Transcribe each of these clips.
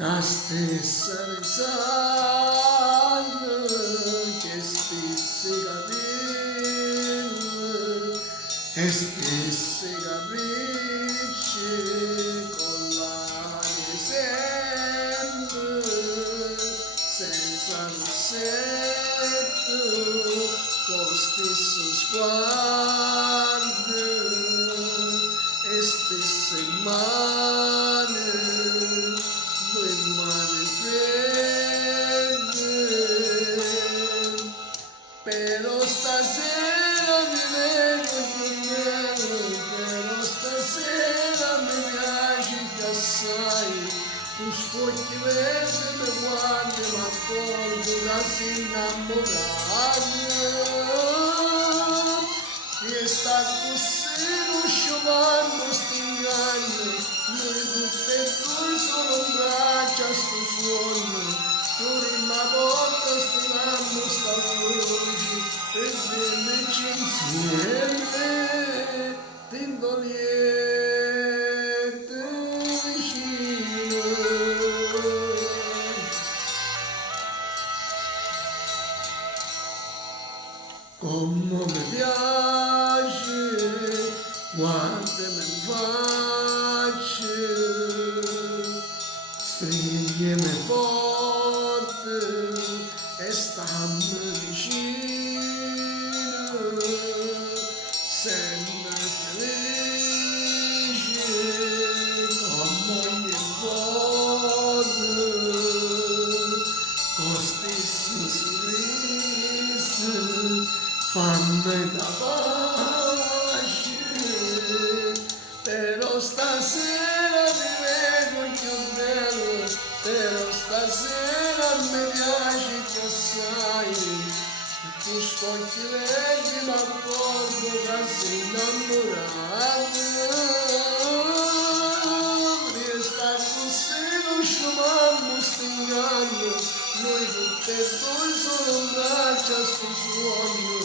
La stessa risata che stesse capelli e stesse capricci con l'aria sempre senza rossetto con stesso sguardo e stesse mani, due mani fredde. Però stasera mi vedo più bello, però stasera mi piace che assai, tu spocchi verdi mi guardi ma accorgo che sei innamorato. E sta così lo sciopando stingando, noi tutte e due sono un braccio a sto suono, fuori ma porta strano sta voce, per venirci insieme, tinto liete vicino. Come mi piace, guardami in faccia, stringimi forte e stammi vicino, sempre felice, come ogni volta, con stesso sorriso, fammi da pace, però stasera mi vedo più bello, però stasera mi piace che assai, tu spocchi verdi ma accorgo che sei innamorato, resta così lo sciopando stingando, noi tutte e due sono un braccio a sto suono,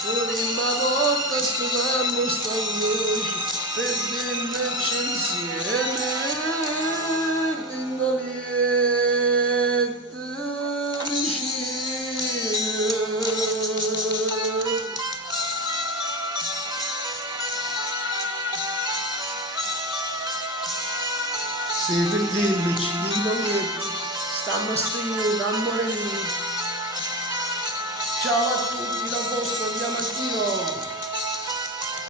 fuori ma porta sto campo sta voce, per dirci insieme, tinto liete vicino. Se per dirci tinto liete, stiamo a stringere amore mio. Ciao a tutti, da posto, andiamo a Dio.